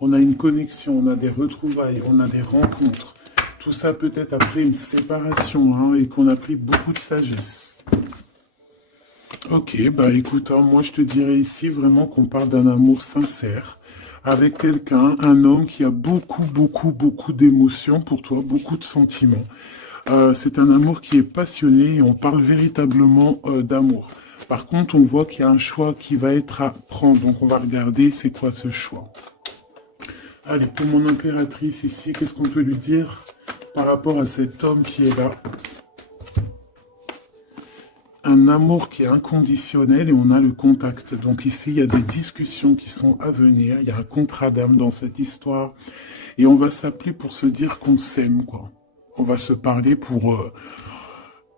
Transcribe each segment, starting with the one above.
On a une connexion, on a des retrouvailles, on a des rencontres. Tout ça peut-être après une séparation, hein, et qu'on a pris beaucoup de sagesse. Ok, bah écoute, hein, moi je te dirais ici vraiment qu'on parle d'un amour sincère, avec quelqu'un, un homme qui a beaucoup d'émotions pour toi, beaucoup de sentiments. C'est un amour qui est passionné et on parle véritablement d'amour. Par contre, on voit qu'il y a un choix qui va être à prendre, donc on va regarder c'est quoi ce choix. Allez, pour mon impératrice ici, qu'est-ce qu'on peut lui dire par rapport à cet homme qui est là? Un amour qui est inconditionnel et on a le contact. Donc ici, il y a des discussions qui sont à venir. Il y a un contrat d'âme dans cette histoire. Et on va s'appeler pour se dire qu'on s'aime, quoi. On va se parler pour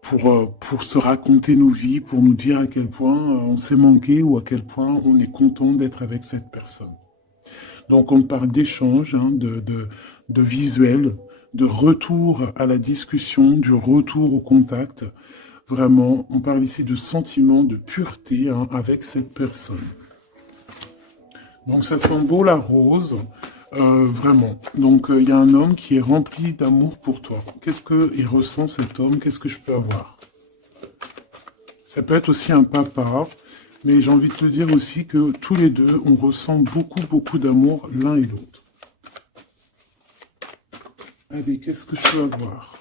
se raconter nos vies, pour nous dire à quel point on s'est manqué ou à quel point on est content d'être avec cette personne. Donc on parle d'échange, hein, de visuel, de retour à la discussion, du retour au contact. Vraiment, on parle ici de sentiment, de pureté, hein, avec cette personne. Donc ça sent beau la rose, vraiment. Donc il y a un homme qui est rempli d'amour pour toi. Qu'est-ce qu'il ressent cet homme? Qu'est-ce que je peux avoir? Ça peut être aussi un papa, mais j'ai envie de te dire aussi que tous les deux, on ressent beaucoup d'amour l'un et l'autre. Allez, qu'est-ce que je peux avoir?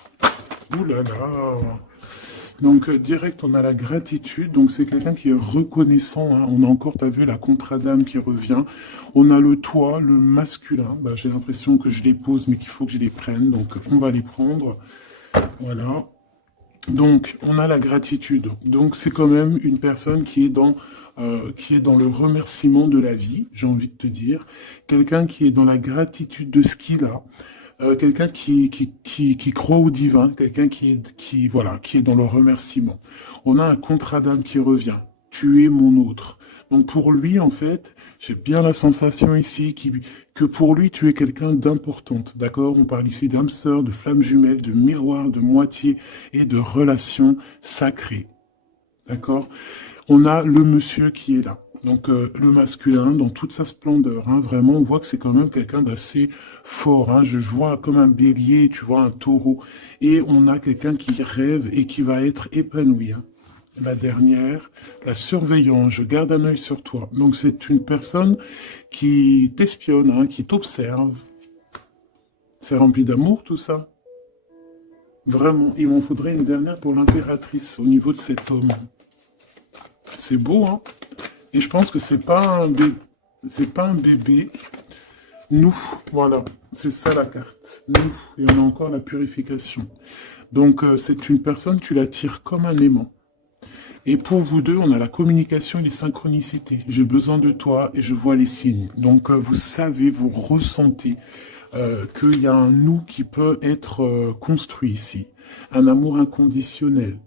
Ouh là là! Donc direct, on a la gratitude, donc c'est quelqu'un qui est reconnaissant, hein. On a encore, t'as vu, la contre-dame qui revient. On a le toi, le masculin, bah, j'ai l'impression que je les pose, mais qu'il faut que je les prenne, donc on va les prendre, voilà. Donc, on a la gratitude, donc c'est quand même une personne qui est dans le remerciement de la vie, j'ai envie de te dire, quelqu'un qui est dans la gratitude de ce qu'il a, quelqu'un qui croit au divin, quelqu'un voilà, qui est dans le remerciement. On a un contrat d'âme qui revient. Tu es mon autre. Donc pour lui, en fait, j'ai bien la sensation ici que pour lui, tu es quelqu'un d'importante. D'accord? On parle ici d'âme sœur, de flamme jumelle, de miroir, de moitié et de relation sacrée. D'accord? On a le monsieur qui est là. Donc le masculin dans toute sa splendeur, hein, vraiment on voit que c'est quand même quelqu'un d'assez fort, hein. Je vois comme un bélier, tu vois un taureau, et on a quelqu'un qui rêve et qui va être épanoui, hein. La dernière, la surveillance, je garde un œil sur toi. Donc c'est une personne qui t'espionne, hein, qui t'observe. C'est rempli d'amour tout ça. Vraiment, il m'en faudrait une dernière pour l'impératrice au niveau de cet homme. C'est beau, hein? Et je pense que c'est pas un bébé. Nous, voilà, c'est ça la carte. Nous, et on a encore la purification. Donc c'est une personne, tu l'attires comme un aimant. Et pour vous deux, on a la communication et les synchronicités. J'ai besoin de toi et je vois les signes. Donc vous savez, vous ressentez qu'il y a un nous qui peut être construit ici. Un amour inconditionnel.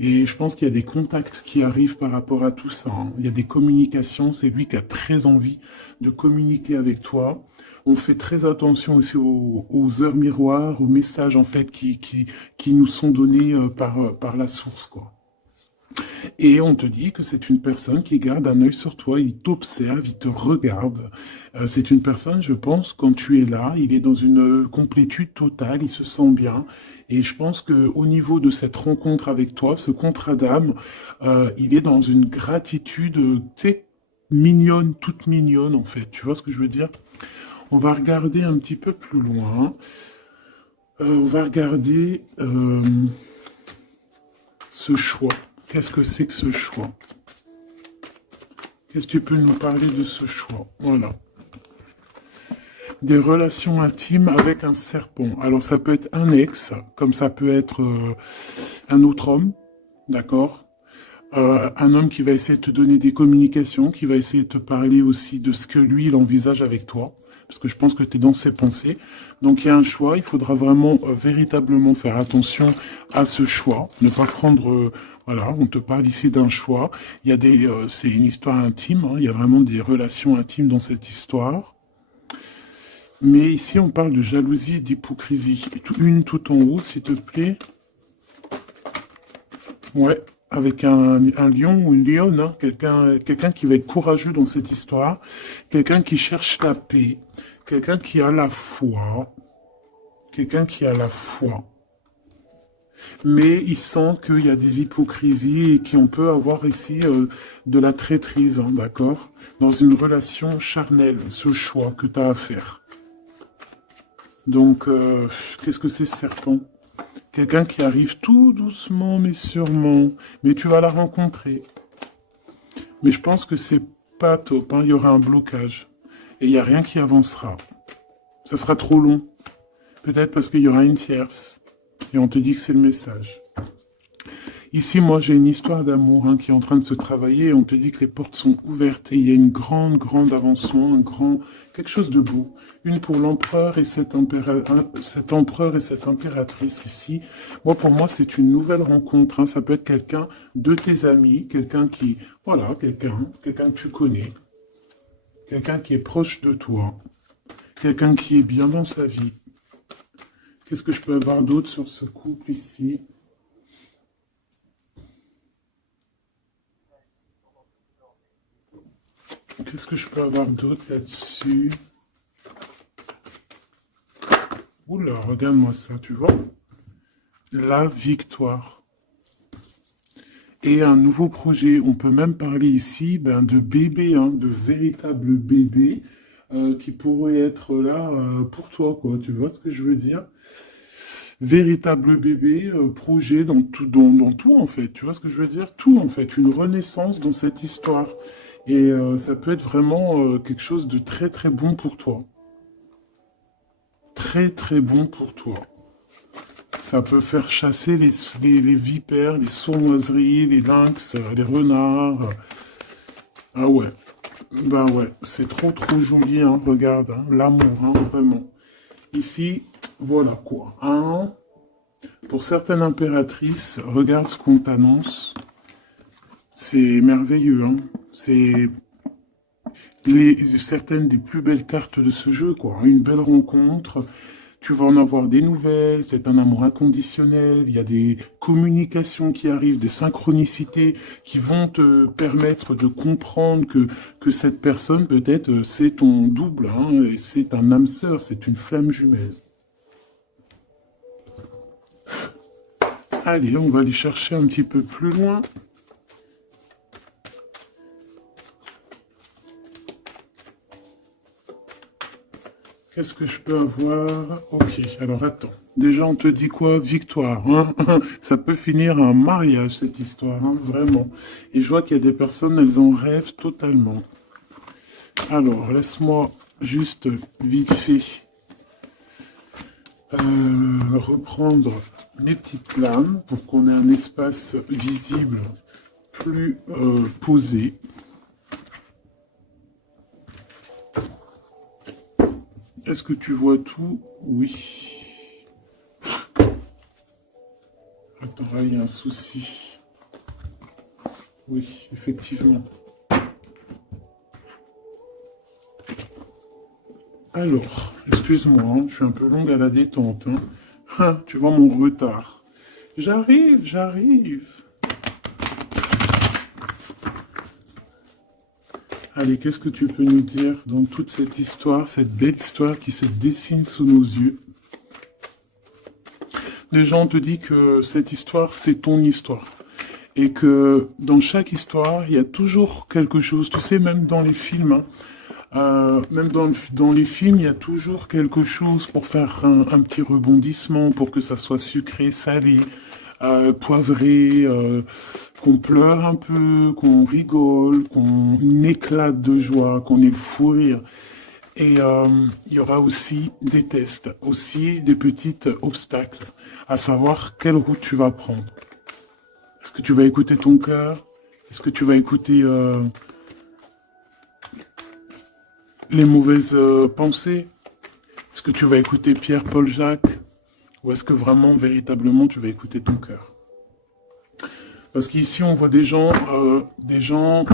Et je pense qu'il y a des contacts qui arrivent par rapport à tout ça, hein. Il y a des communications, c'est lui qui a très envie de communiquer avec toi. On fait très attention aussi aux heures miroirs, aux messages en fait qui nous sont donnés par la source, quoi. Et on te dit que c'est une personne qui garde un œil sur toi, il t'observe, il te regarde. C'est une personne, je pense, quand tu es là, il est dans une complétude totale, il se sent bien. Et je pense que au niveau de cette rencontre avec toi, ce contrat d'âme, il est dans une gratitude, tu sais, mignonne, toute mignonne en fait. Tu vois ce que je veux dire? On va regarder un petit peu plus loin. On va regarder ce choix. Qu'est-ce que c'est que ce choix? Qu'est-ce que tu peux nous parler de ce choix? Voilà. Des relations intimes avec un serpent. Alors ça peut être un ex, comme ça peut être un autre homme, d'accord? Un homme qui va essayer de te donner des communications, qui va essayer de te parler aussi de ce que lui, il envisage avec toi. Parce que je pense que tu es dans ses pensées. Donc il y a un choix, il faudra vraiment véritablement faire attention à ce choix. Ne pas prendre... voilà, on te parle ici d'un choix. Il y a c'est une histoire intime, hein, il y a vraiment des relations intimes dans cette histoire. Mais ici, on parle de jalousie et d'hypocrisie. Une tout en haut, s'il te plaît. Ouais, avec un lion ou une lionne, hein, quelqu'un qui va être courageux dans cette histoire, quelqu'un qui cherche la paix, quelqu'un qui a la foi, quelqu'un qui a la foi. Mais il sent qu'il y a des hypocrisies et qu'on peut avoir ici de la traîtrise, hein, d'accord? Dans une relation charnelle, ce choix que tu as à faire. Donc, qu'est-ce que c'est ce serpent? Quelqu'un qui arrive tout doucement mais sûrement, mais tu vas la rencontrer. Mais je pense que c'est pas top, hein. Il y aura un blocage. Et il n'y a rien qui avancera. Ça sera trop long. Peut-être parce qu'il y aura une tierce. Et on te dit que c'est le message. Ici, moi, j'ai une histoire d'amour hein, qui est en train de se travailler. Et on te dit que les portes sont ouvertes. Et il y a une grande avancement, quelque chose de beau. Une pour l'empereur et cet empereur et cette impératrice ici. Moi, pour moi, c'est une nouvelle rencontre. Hein. Ça peut être quelqu'un de tes amis, quelqu'un qui, voilà, quelqu'un que tu connais, quelqu'un qui est proche de toi, quelqu'un qui est bien dans sa vie. Qu'est-ce que je peux avoir d'autre sur ce couple ici? Qu'est-ce que je peux avoir d'autre là-dessus? Oula, regarde-moi ça, tu vois? La victoire. Et un nouveau projet. On peut même parler ici de bébés, hein, de véritables bébés qui pourraient être là pour toi, quoi. Tu vois ce que je veux dire? Véritable bébé, projet dans tout, en fait. Tu vois ce que je veux dire? Tout, en fait. Une renaissance dans cette histoire. Et ça peut être vraiment quelque chose de très bon pour toi. Très bon pour toi. Ça peut faire chasser les vipères, les sournoiseries, les lynx, les renards. Ah ouais. Ben ouais, c'est trop joli, hein, regarde, hein, l'amour, hein, vraiment. Ici, voilà quoi. Hein. Pour certaines impératrices, regarde ce qu'on t'annonce. C'est merveilleux, hein. C'est certaines des plus belles cartes de ce jeu, quoi. Une belle rencontre. Tu vas en avoir des nouvelles, c'est un amour inconditionnel, il y a des communications qui arrivent, des synchronicités qui vont te permettre de comprendre que cette personne, peut-être, c'est ton double, hein, et c'est un âme sœur, c'est une flamme jumelle. Allez, on va aller chercher un petit peu plus loin. Qu'est-ce que je peux avoir? Ok, alors attends. Déjà, on te dit quoi? Victoire. Hein. Ça peut finir un mariage, cette histoire, hein, vraiment. Et je vois qu'il y a des personnes, elles en rêvent totalement. Alors, laisse-moi juste vite fait reprendre mes petites lames pour qu'on ait un espace visible plus posé. Est-ce que tu vois tout? Oui. Attends, là, il y a un souci. Oui, effectivement. Alors, excuse-moi, hein, je suis un peu longue à la détente. Hein. Ah, tu vois mon retard. J'arrive. Allez, qu'est-ce que tu peux nous dire dans toute cette histoire, cette belle histoire qui se dessine sous nos yeux? Déjà, on te dit que cette histoire, c'est ton histoire. Et que dans chaque histoire, il y a toujours quelque chose. Tu sais, même dans les films, hein, même dans les films, il y a toujours quelque chose pour faire un petit rebondissement, pour que ça soit sucré, salé, poivré, qu'on pleure un peu, qu'on rigole, qu'on éclate de joie, qu'on ait le fou rire. Et il y aura aussi des tests, aussi des petits obstacles, à savoir quelle route tu vas prendre. Est-ce que tu vas écouter ton cœur? Est-ce que tu vas écouter les mauvaises pensées? Est-ce que tu vas écouter Pierre, Paul, Jacques? Ou est-ce que vraiment, véritablement, tu vas écouter ton cœur? Parce qu'ici, on voit des gens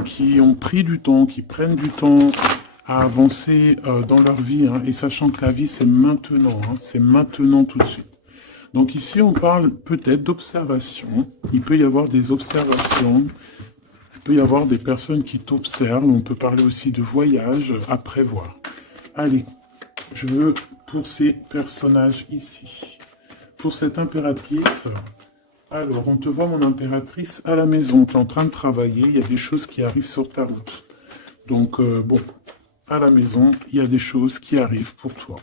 qui ont pris du temps, qui prennent du temps à avancer dans leur vie, hein, et sachant que la vie, c'est maintenant tout de suite. Donc ici, on parle peut-être d'observation. Il peut y avoir des observations. Il peut y avoir des personnes qui t'observent. On peut parler aussi de voyage à prévoir. Allez, je veux pour ces personnages ici. Pour cette impératrice, alors on te voit mon impératrice à la maison. Tu es en train de travailler, il y a des choses qui arrivent sur ta route. Donc bon, à la maison, il y a des choses qui arrivent pour toi.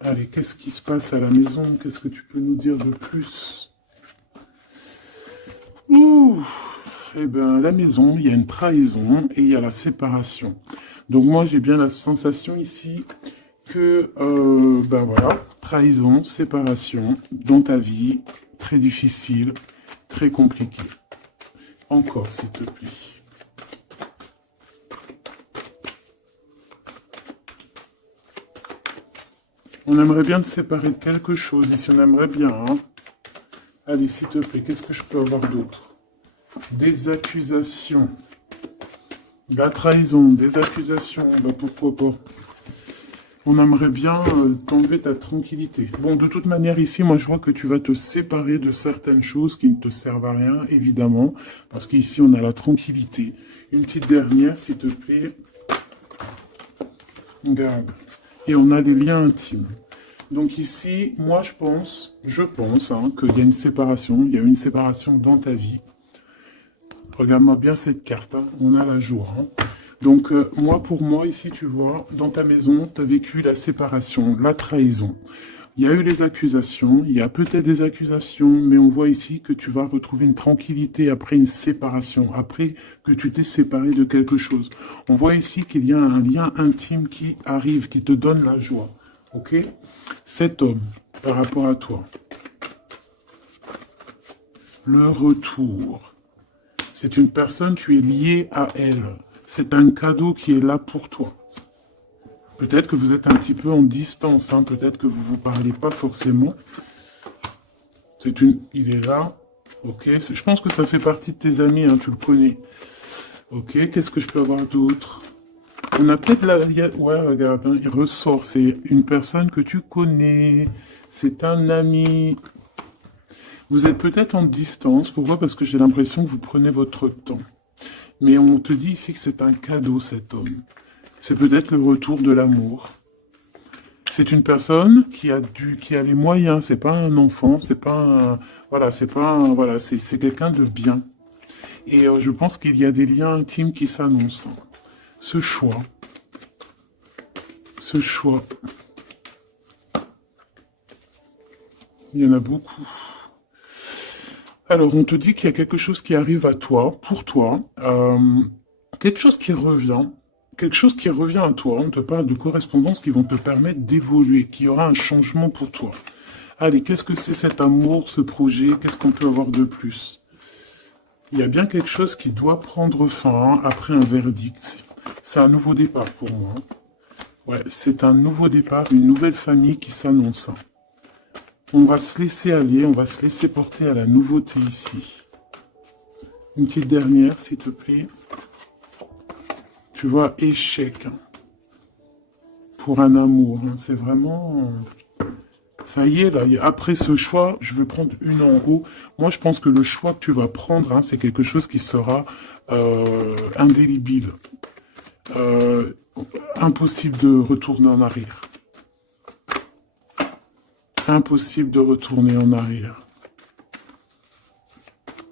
Allez, qu'est-ce qui se passe à la maison? Qu'est-ce que tu peux nous dire de plus? Ouh, eh bien, à la maison, il y a une trahison et il y a la séparation. Donc moi, j'ai bien la sensation ici que, ben voilà, trahison, séparation dans ta vie, très difficile, très compliqué. Encore, s'il te plaît. On aimerait bien te séparer de quelque chose, ici on aimerait bien, hein. Allez, s'il te plaît, qu'est-ce que je peux avoir d'autre? Des accusations. La trahison, des accusations, bah pourquoi pas. On aimerait bien t'enlever ta tranquillité. Bon, de toute manière, ici, moi, je vois que tu vas te séparer de certaines choses qui ne te servent à rien, évidemment, parce qu'ici, on a la tranquillité. Une petite dernière, s'il te plaît. Regarde. Et on a les liens intimes. Donc ici, moi, je pense hein, qu'il y a une séparation. Il y a une séparation dans ta vie. Regarde-moi bien cette carte. Hein. On a la joie. Hein. Donc, moi, pour moi, ici, tu vois, dans ta maison, tu as vécu la séparation, la trahison. Il y a eu les accusations, il y a peut-être des accusations, mais on voit ici que tu vas retrouver une tranquillité après une séparation, après que tu t'es séparé de quelque chose. On voit ici qu'il y a un lien intime qui arrive, qui te donne la joie. Ok? Cet homme, par rapport à toi, le retour, c'est une personne, tu es lié à elle. C'est un cadeau qui est là pour toi. Peut-être que vous êtes un petit peu en distance, hein, peut-être que vous ne vous parlez pas forcément. Il est là, ok. Je pense que ça fait partie de tes amis, hein, tu le connais. Ok, qu'est-ce que je peux avoir d'autre? On a peut-être la... Ouais, regarde, hein, il ressort, c'est une personne que tu connais. C'est un ami. Vous êtes peut-être en distance, pourquoi? Parce que j'ai l'impression que vous prenez votre temps. Mais on te dit ici que c'est un cadeau, cet homme. C'est peut-être le retour de l'amour. C'est une personne qui a les moyens. C'est pas un enfant, c'est pas un, voilà, c'est pas un, voilà, c'est quelqu'un de bien. Et je pense qu'il y a des liens intimes qui s'annoncent. Ce choix, ce choix, il y en a beaucoup. Alors, on te dit qu'il y a quelque chose qui arrive à toi, pour toi, quelque chose qui revient. Quelque chose qui revient à toi, on te parle de correspondances qui vont te permettre d'évoluer, qui aura un changement pour toi. Allez, qu'est-ce que c'est cet amour, ce projet? Qu'est-ce qu'on peut avoir de plus? Il y a bien quelque chose qui doit prendre fin hein, après un verdict. C'est un nouveau départ pour moi. Ouais, c'est un nouveau départ, une nouvelle famille qui s'annonce. On va se laisser aller, on va se laisser porter à la nouveauté ici. Une petite dernière, s'il te plaît. Tu vois, échec. Pour un amour. Hein. C'est vraiment... Ça y est, là. Après ce choix, je vais prendre une en haut. Moi, je pense que le choix que tu vas prendre, hein, c'est quelque chose qui sera indélébile. Impossible de retourner en arrière. Impossible de retourner en arrière.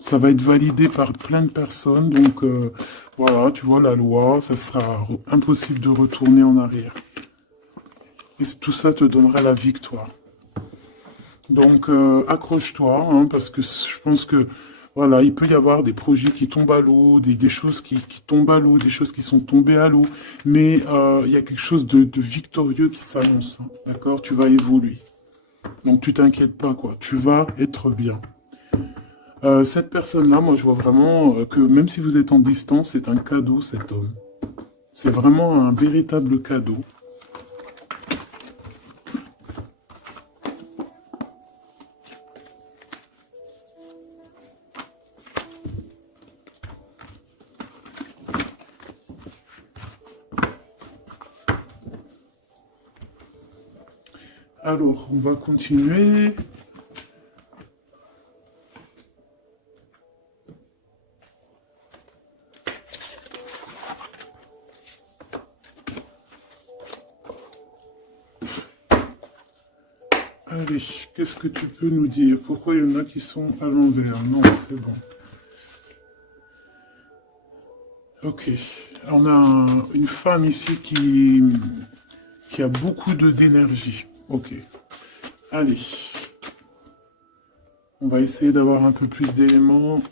Ça va être validé par plein de personnes, donc voilà, tu vois, la loi, ça sera impossible de retourner en arrière. Et tout ça te donnera la victoire. Donc accroche-toi, hein, parce que je pense que, voilà, il peut y avoir des projets qui tombent à l'eau, des choses qui tombent à l'eau, des choses qui sont tombées à l'eau, mais il y a quelque chose de victorieux qui s'annonce, hein, d'accord? Tu vas évoluer. Donc tu t'inquiètes pas, quoi. Tu vas être bien. Cette personne-là, moi je vois vraiment que même si vous êtes en distance, c'est un cadeau, cet homme. C'est vraiment un véritable cadeau. Alors, on va continuer. Allez, qu'est-ce que tu peux nous dire? Pourquoi il y en a qui sont à l'envers? Non, c'est bon. Ok. On a une femme ici qui a beaucoup d'énergie. Ok. Allez. On va essayer d'avoir un peu plus d'éléments.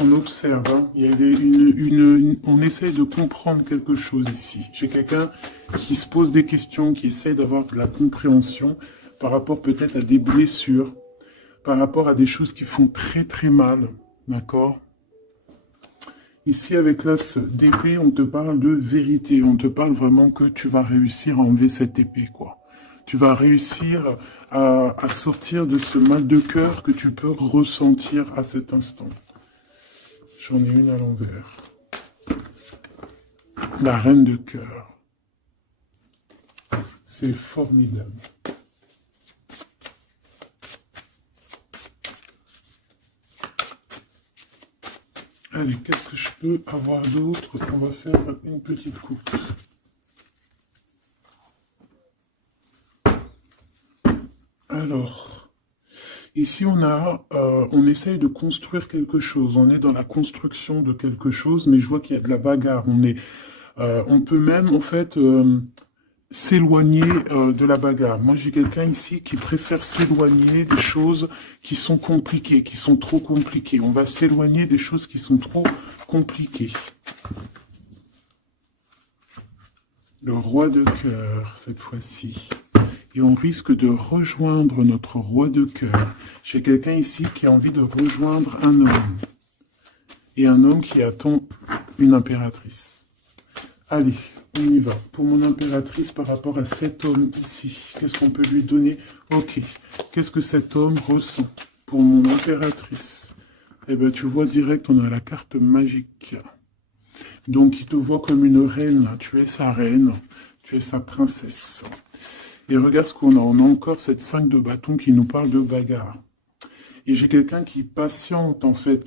On observe, hein. Il y a on essaye de comprendre quelque chose ici. J'ai quelqu'un qui se pose des questions, qui essaye d'avoir de la compréhension par rapport peut-être à des blessures, par rapport à des choses qui font très très mal, d'accord? Ici, avec l'as d'épée, on te parle de vérité, on te parle vraiment que tu vas réussir à enlever cette épée, quoi. Tu vas réussir à sortir de ce mal de cœur que tu peux ressentir à cet instant. J'en ai une à l'envers. La reine de cœur. C'est formidable. Allez, qu'est-ce que je peux avoir d'autre? On va faire une petite coupe. Alors, ici on essaye de construire quelque chose. On est dans la construction de quelque chose, mais je vois qu'il y a de la bagarre. On peut même, en fait, s'éloigner de la bagarre. Moi, j'ai quelqu'un ici qui préfère s'éloigner des choses qui sont compliquées, qui sont trop compliquées. On va s'éloigner des choses qui sont trop compliquées. Le roi de cœur, cette fois-ci. Et on risque de rejoindre notre roi de cœur. J'ai quelqu'un ici qui a envie de rejoindre un homme. Et un homme qui attend une impératrice. Allez, on y va. Pour mon impératrice, par rapport à cet homme ici, qu'est-ce qu'on peut lui donner? Ok. Qu'est-ce que cet homme ressent pour mon impératrice? Eh bien, tu vois direct, on a la carte magique. Donc, il te voit comme une reine. Tu es sa reine. Tu es sa princesse. Et regarde ce qu'on a. On a encore cette 5 de bâton qui nous parle de bagarre. Et j'ai quelqu'un qui patiente, en fait,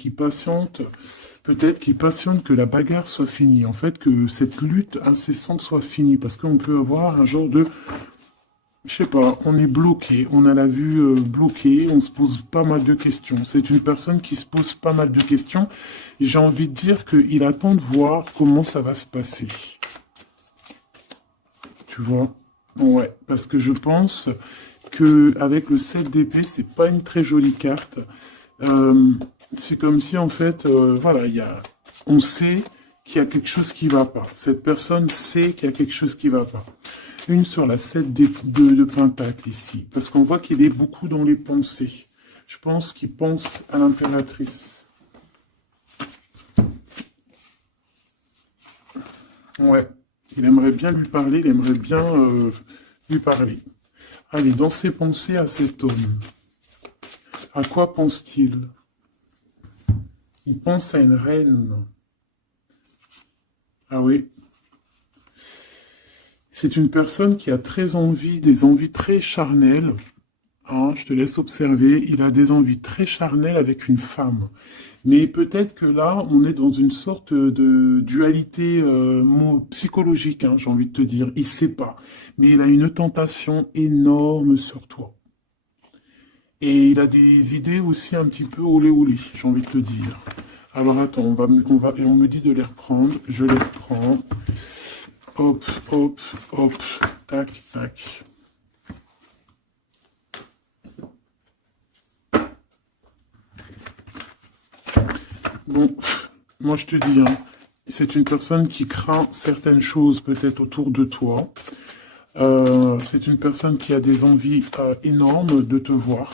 peut-être qui patiente que la bagarre soit finie. En fait, que cette lutte incessante soit finie. Parce qu'on peut avoir un genre de... Je sais pas, on est bloqué, on a la vue bloquée, on se pose pas mal de questions. C'est une personne qui se pose pas mal de questions. J'ai envie de dire qu'il attend de voir comment ça va se passer. Tu vois? Ouais, parce que je pense que avec le 7 d'épée, c'est pas une très jolie carte. C'est comme si, en fait, voilà, on sait qu'il y a quelque chose qui va pas. Cette personne sait qu'il y a quelque chose qui va pas. Une sur la 7 de Pentacle ici, parce qu'on voit qu'il est beaucoup dans les pensées. Je pense qu'il pense à l'impératrice. Ouais, il aimerait bien lui parler, il aimerait bien lui parler. Allez, dans ses pensées à cet homme, à quoi pense-t-il? Il pense à une reine. Ah oui. C'est une personne qui a très envie, des envies très charnelles. Hein, je te laisse observer. Il a des envies très charnelles avec une femme. Mais peut-être que là, on est dans une sorte de dualité psychologique, hein, j'ai envie de te dire. Il sait pas. Mais il a une tentation énorme sur toi. Et il a des idées aussi un petit peu olé olé, j'ai envie de te dire. Alors attends, et on me dit de les reprendre. Je les reprends. Hop, hop, hop, tac, tac. Bon, moi je te dis, hein, c'est une personne qui craint certaines choses peut-être autour de toi. C'est une personne qui a des envies énormes de te voir.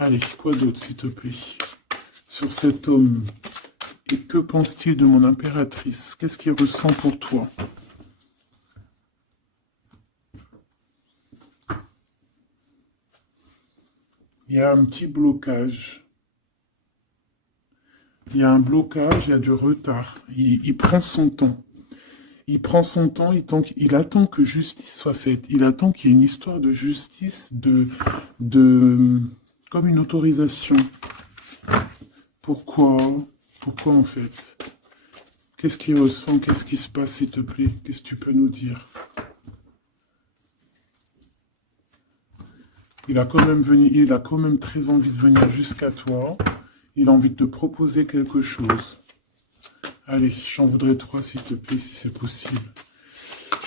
Allez, quoi d'autre s'il te plaît? Sur cet homme. Et que pense-t-il de mon impératrice? Qu'est-ce qu'il ressent pour toi? Il y a un petit blocage. Il y a un blocage, il y a du retard. Il prend son temps. Il prend son temps, il attend que justice soit faite. Il attend qu'il y ait une histoire de justice, comme une autorisation. Pourquoi? Pourquoi en fait? Qu'est-ce qu'il ressent? Qu'est-ce qui se passe, s'il te plaît? Qu'est-ce que tu peux nous dire? Il a quand même très envie de venir jusqu'à toi. Il a envie de te proposer quelque chose. Allez, j'en voudrais 3, s'il te plaît, si c'est possible.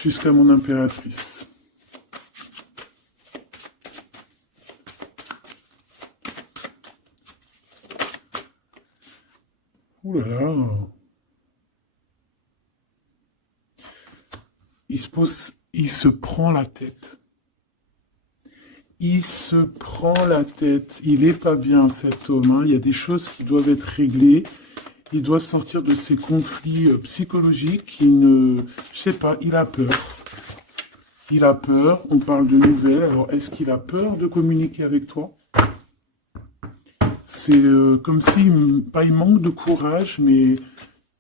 Jusqu'à mon impératrice. Ouh là là. Il se prend la tête. Il se prend la tête. Il est pas bien, cet homme, hein. Il y a des choses qui doivent être réglées. Il doit sortir de ces conflits psychologiques. Je sais pas, il a peur. Il a peur. On parle de nouvelles. Alors, est-ce qu'il a peur de communiquer avec toi? C'est comme si, pas il manque de courage, mais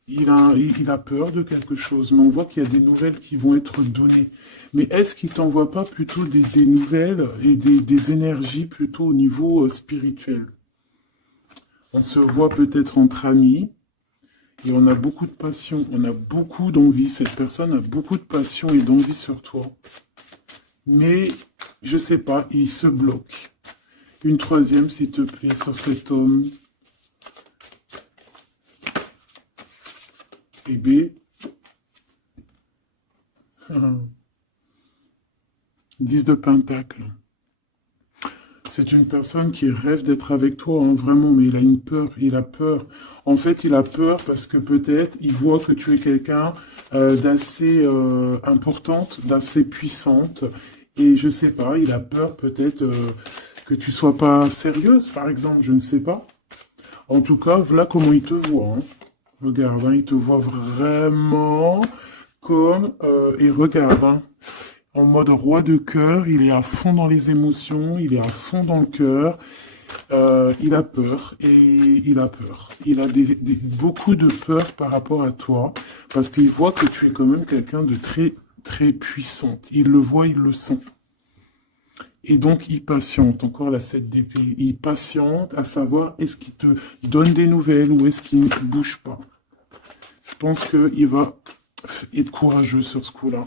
il a peur de quelque chose. Mais on voit qu'il y a des nouvelles qui vont être données. Mais est-ce qu'il t'envoie pas plutôt des nouvelles et des énergies plutôt au niveau spirituel? On se voit peut-être entre amis et on a beaucoup de passion, on a beaucoup d'envie. Cette personne a beaucoup de passion et d'envie sur toi. Mais, je sais pas, il se bloque. Une 3e, s'il te plaît, sur cet homme. Et B. 10 de Pentacle. C'est une personne qui rêve d'être avec toi, hein, vraiment, mais il a une peur, il a peur. En fait, il a peur parce que peut-être il voit que tu es quelqu'un d'assez importante, d'assez puissante. Et je sais pas, il a peur peut-être que tu sois pas sérieuse, par exemple, je ne sais pas. En tout cas, voilà comment il te voit. Hein. Regarde, hein, il te voit vraiment comme... et regarde, hein, en mode roi de cœur, il est à fond dans les émotions, il est à fond dans le cœur. Il a peur et il a peur. Il a beaucoup de peur par rapport à toi parce qu'il voit que tu es quand même quelqu'un de très, très puissante. Il le voit, il le sent. Et donc, il patiente, encore la 7 d'épée, il patiente à savoir est-ce qu'il te donne des nouvelles ou est-ce qu'il ne bouge pas. Je pense qu'il va être courageux sur ce coup-là.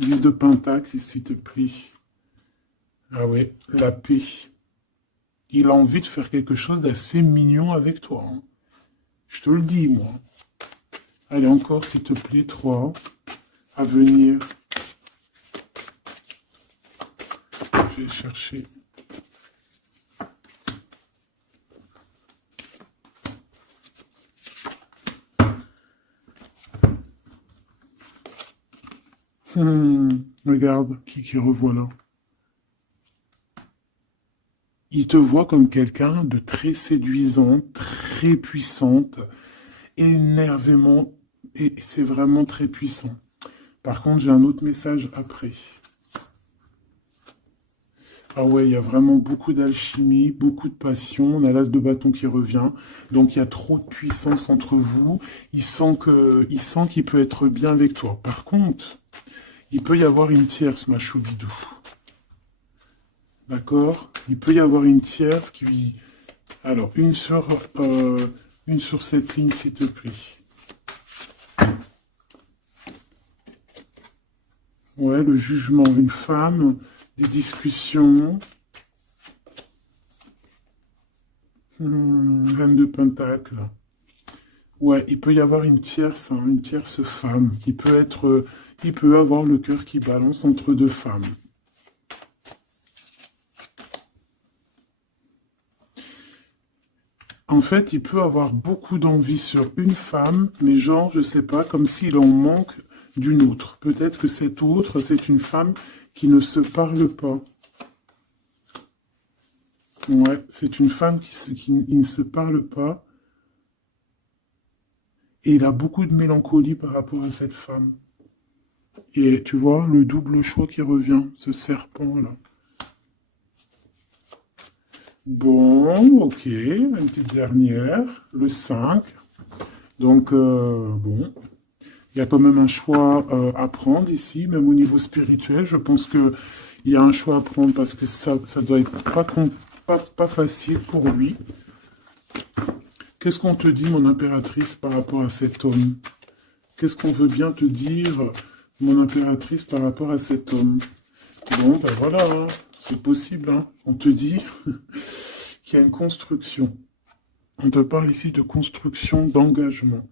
10 de Pentacle, s'il te plaît. Ah ouais, la paix. Il a envie de faire quelque chose d'assez mignon avec toi. Hein. Je te le dis, moi. Allez, encore, s'il te plaît, 3. À venir. Je vais chercher. Regarde, qui revoit là. Il te voit comme quelqu'un de très séduisant, très puissante, énervément, et c'est vraiment très puissant. Par contre, j'ai un autre message après. Ah ouais, il y a vraiment beaucoup d'alchimie, beaucoup de passion. On a l'as de bâton qui revient. Donc, il y a trop de puissance entre vous. Il sent qu'il peut être bien avec toi. Par contre, il peut y avoir une tierce, ma choubidou. D'accord? Il peut y avoir une tierce qui... Alors, une sur cette ligne, s'il te plaît. Ouais, le jugement. Une femme, des discussions. Reine de Pentacle. Ouais, il peut y avoir une tierce, hein, une tierce femme qui peut être... il peut avoir le cœur qui balance entre deux femmes. En fait, il peut avoir beaucoup d'envie sur une femme, mais genre, je sais pas, comme s'il en manque d'une autre. Peut-être que cette autre, c'est une femme qui ne se parle pas. Ouais, c'est une femme qui ne se parle pas. Et il a beaucoup de mélancolie par rapport à cette femme. Et tu vois, le double choix qui revient, ce serpent-là. Bon, ok, une petite dernière, le 5. Donc, bon, Il y a quand même un choix à prendre ici, même au niveau spirituel. Je pense que il y a un choix à prendre parce que ça doit être pas facile pour lui. Qu'est-ce qu'on te dit, mon impératrice, par rapport à cet homme? Qu'est-ce qu'on veut bien te dire, mon impératrice, par rapport à cet homme? Bon, ben voilà, hein, c'est possible. Hein. On te dit qu'il y a une construction. On te parle ici de construction, d'engagement.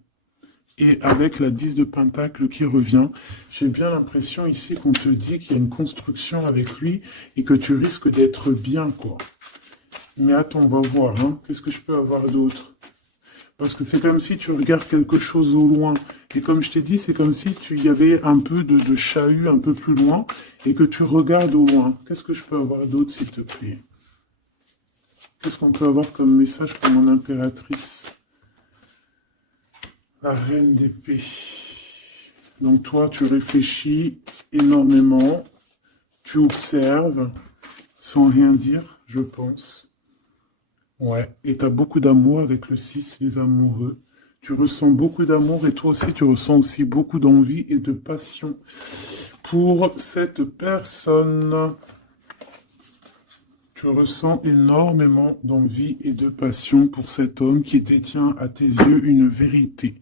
Et avec la 10 de Pentacle qui revient, j'ai bien l'impression ici qu'on te dit qu'il y a une construction avec lui et que tu risques d'être bien, quoi. Mais attends, on va voir, hein. Qu'est-ce que je peux avoir d'autre? Parce que c'est comme si tu regardes quelque chose au loin. Et comme je t'ai dit, c'est comme si il y avait un peu de chahut un peu plus loin et que tu regardes au loin. Qu'est-ce que je peux avoir d'autre, s'il te plaît? Qu'est-ce qu'on peut avoir comme message pour mon impératrice? La reine d'épée. Donc toi, tu réfléchis énormément. Tu observes sans rien dire, je pense. Ouais, et tu as beaucoup d'amour avec le 6, les amoureux. Tu ressens beaucoup d'amour et toi aussi, tu ressens aussi beaucoup d'envie et de passion pour cette personne. Tu ressens énormément d'envie et de passion pour cet homme qui détient à tes yeux une vérité.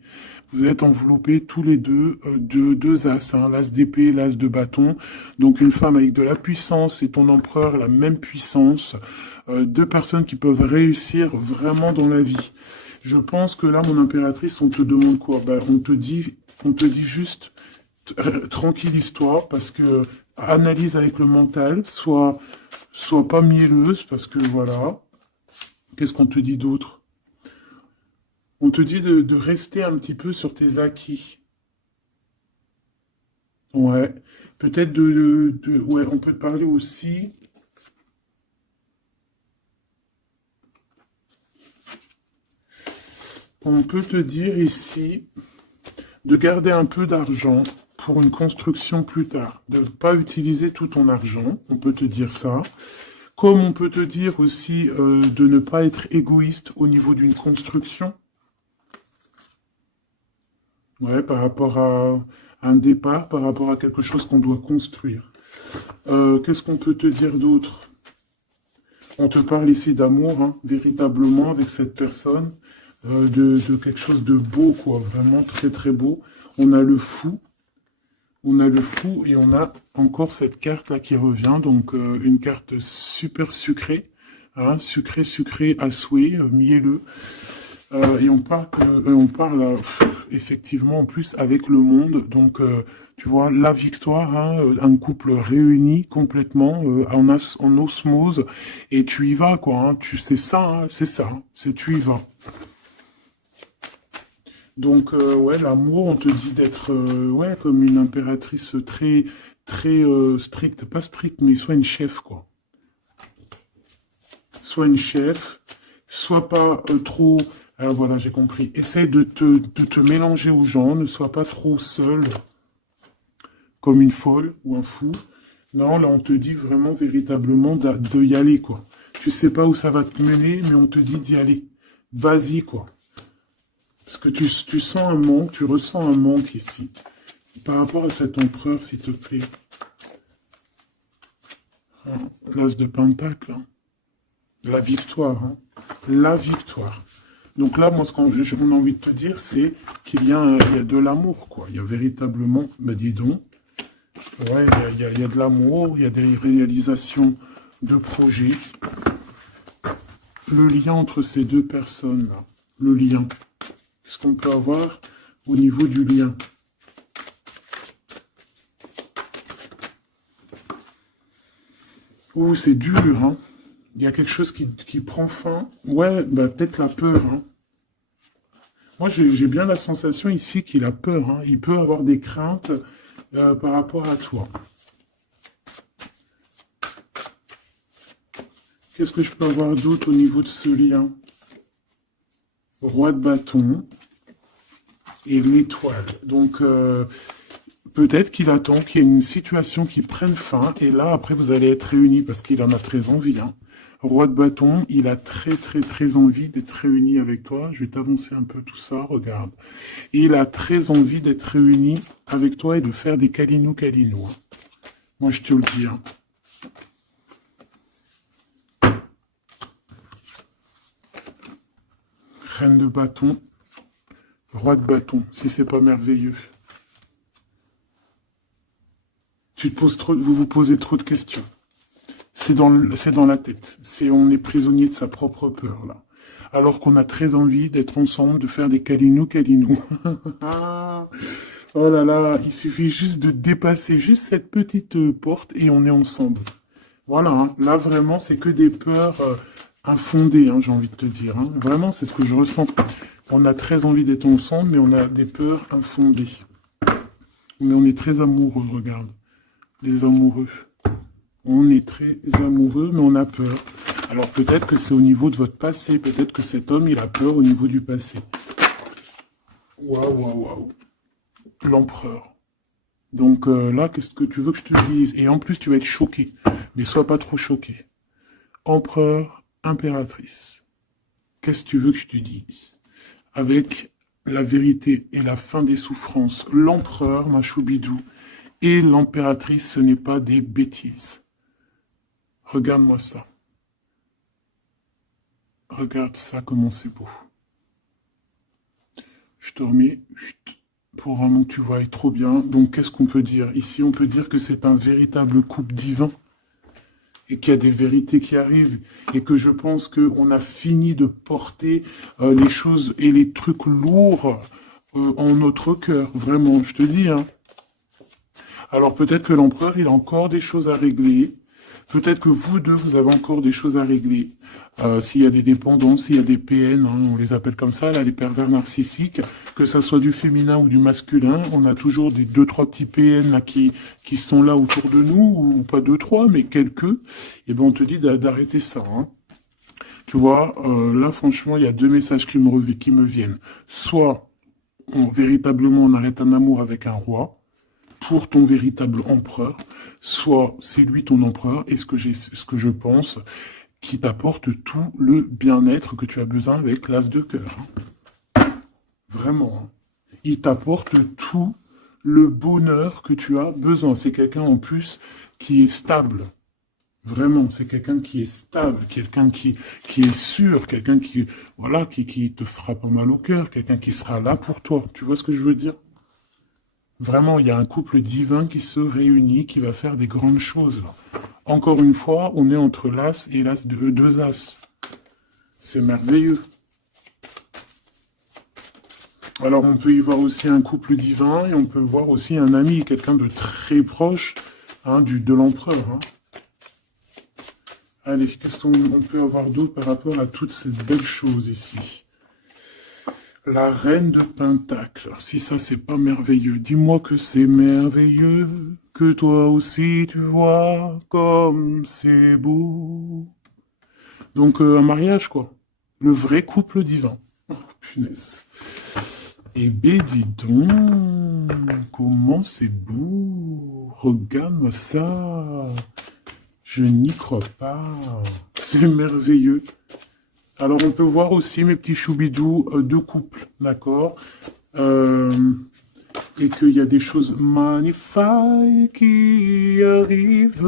Vous êtes enveloppés tous les deux de deux as, hein, l'as d'épée, l'as de bâton. Donc une femme avec de la puissance et ton empereur la même puissance. Deux personnes qui peuvent réussir vraiment dans la vie. Je pense que là, mon impératrice, on te demande quoi? Ben, on te dit juste tranquille histoire parce que analyse avec le mental, sois pas mielleuse parce que voilà. Qu'est-ce qu'on te dit d'autre? On te dit de rester un petit peu sur tes acquis. Ouais. Peut-être ouais, on peut te parler aussi. On peut te dire ici de garder un peu d'argent pour une construction plus tard. De ne pas utiliser tout ton argent, on peut te dire ça. Comme on peut te dire aussi de ne pas être égoïste au niveau d'une construction. Ouais, par rapport à un départ, par rapport à quelque chose qu'on doit construire. Qu'est-ce qu'on peut te dire d'autre? On te parle ici d'amour, hein, véritablement, avec cette personne, de quelque chose de beau, quoi, vraiment très très beau. On a le fou, et on a encore cette carte-là qui revient, donc une carte super sucrée, hein, sucrée à souhait, mielleux. Et on parle effectivement en plus avec le monde. Donc, tu vois, la victoire, hein, un couple réuni complètement en osmose. Et tu y vas, quoi. Hein, c'est ça, hein, c'est ça. C'est tu y vas. Donc, ouais, l'amour, on te dit d'être, ouais, comme une impératrice très, très stricte. Pas stricte, mais soit une chef, quoi. Soit une chef, soit pas trop... Alors voilà, j'ai compris. Essaye de te mélanger aux gens, ne sois pas trop seul, comme une folle ou un fou. Non, là, on te dit vraiment, véritablement, de y aller, quoi. Tu sais pas où ça va te mener, mais on te dit d'y aller. Vas-y, quoi. Parce que tu sens un manque, tu ressens un manque ici. Par rapport à cet empereur, s'il te plaît. Hein, l'as de Pentacle, hein. La victoire, hein. La victoire. Donc là, moi, ce qu'on a envie de te dire, c'est qu'il y a de l'amour, quoi. Il y a véritablement, ben dis donc, ouais, il y a de l'amour, il y a des réalisations de projets. Le lien entre ces deux personnes-là, le lien. Qu'est-ce qu'on peut avoir au niveau du lien? Ouh, c'est dur, hein. Il y a quelque chose qui prend fin. Ouais, bah, peut-être la peur, hein. Moi, j'ai bien la sensation ici qu'il a peur, hein. Il peut avoir des craintes par rapport à toi. Qu'est-ce que je peux avoir d'autre au niveau de ce lien? Roi de bâton et l'étoile. Donc, peut-être qu'il attend qu'il y ait une situation qui prenne fin. Et là, après, vous allez être réunis parce qu'il en a très envie, hein. Roi de bâton, il a très très très envie d'être réuni avec toi. Je vais t'avancer un peu tout ça, regarde. Il a très envie d'être réuni avec toi et de faire des câlinous. Hein. Moi, je te le dis. Hein. Reine de bâton, roi de bâton, si c'est pas merveilleux. Vous vous posez trop de questions. C'est dans la tête. On est prisonnier de sa propre peur, là. Alors qu'on a très envie d'être ensemble, de faire des câlinous. Oh là là, il suffit juste de dépasser juste cette petite porte et on est ensemble. Voilà, hein. Là vraiment, c'est que des peurs infondées, hein, j'ai envie de te dire. Hein. Vraiment, c'est ce que je ressens. On a très envie d'être ensemble, mais on a des peurs infondées. Mais on est très amoureux, regarde. Les amoureux. On est très amoureux, mais on a peur. Alors peut-être que c'est au niveau de votre passé. Peut-être que cet homme, il a peur au niveau du passé. Waouh. L'empereur. Donc là, qu'est-ce que tu veux que je te dise? Et en plus, tu vas être choqué. Mais sois pas trop choqué. Empereur, impératrice. Qu'est-ce que tu veux que je te dise? Avec la vérité et la fin des souffrances, l'empereur, ma choubidou, et l'impératrice, ce n'est pas des bêtises. Regarde-moi ça. Regarde ça, comment c'est beau. Je te remets pour vraiment que tu vois trop bien. Donc, qu'est-ce qu'on peut dire? Ici, on peut dire que c'est un véritable couple divin et qu'il y a des vérités qui arrivent et que je pense qu'on a fini de porter les choses et les trucs lourds en notre cœur. Vraiment, je te dis. Hein. Alors, peut-être que l'empereur, il a encore des choses à régler. Peut-être que vous deux, vous avez encore des choses à régler. S'il y a des dépendances, s'il y a des PN, hein, on les appelle comme ça, là, les pervers narcissiques, que ça soit du féminin ou du masculin, on a toujours des 2-3 petits PN là, qui sont là autour de nous, ou pas 2-3, mais quelques, et ben on te dit d'arrêter ça. Hein. Tu vois, là franchement, il y a deux messages qui me viennent. Soit, véritablement, on arrête un amour avec un roi, pour ton véritable empereur, soit c'est lui ton empereur, et ce que je pense, qui t'apporte tout le bien-être que tu as besoin avec l'as de cœur. Vraiment. Hein. Il t'apporte tout le bonheur que tu as besoin. C'est quelqu'un en plus qui est stable. Vraiment, c'est quelqu'un qui est stable, quelqu'un qui est sûr, quelqu'un qui, voilà, qui te fera pas mal au cœur, quelqu'un qui sera là pour toi. Tu vois ce que je veux dire? Vraiment, il y a un couple divin qui se réunit, qui va faire des grandes choses. Encore une fois, on est entre l'as et l'as de deux as. C'est merveilleux. Alors, on peut y voir aussi un couple divin et on peut voir aussi un ami, quelqu'un de très proche hein, de l'empereur. Hein. Allez, qu'est-ce qu'on peut avoir d'autre par rapport à toutes ces belles choses ici? La reine de Pentacle. Si ça, c'est pas merveilleux, dis-moi que c'est merveilleux, que toi aussi tu vois comme c'est beau. Donc, un mariage, quoi. Le vrai couple divin. Oh, punaise. Eh ben, dis donc, comment c'est beau. Regarde-moi ça. Je n'y crois pas. C'est merveilleux. Alors, on peut voir aussi, mes petits choubidous, deux couples, d'accord et qu'il y a des choses magnifiques qui arrivent.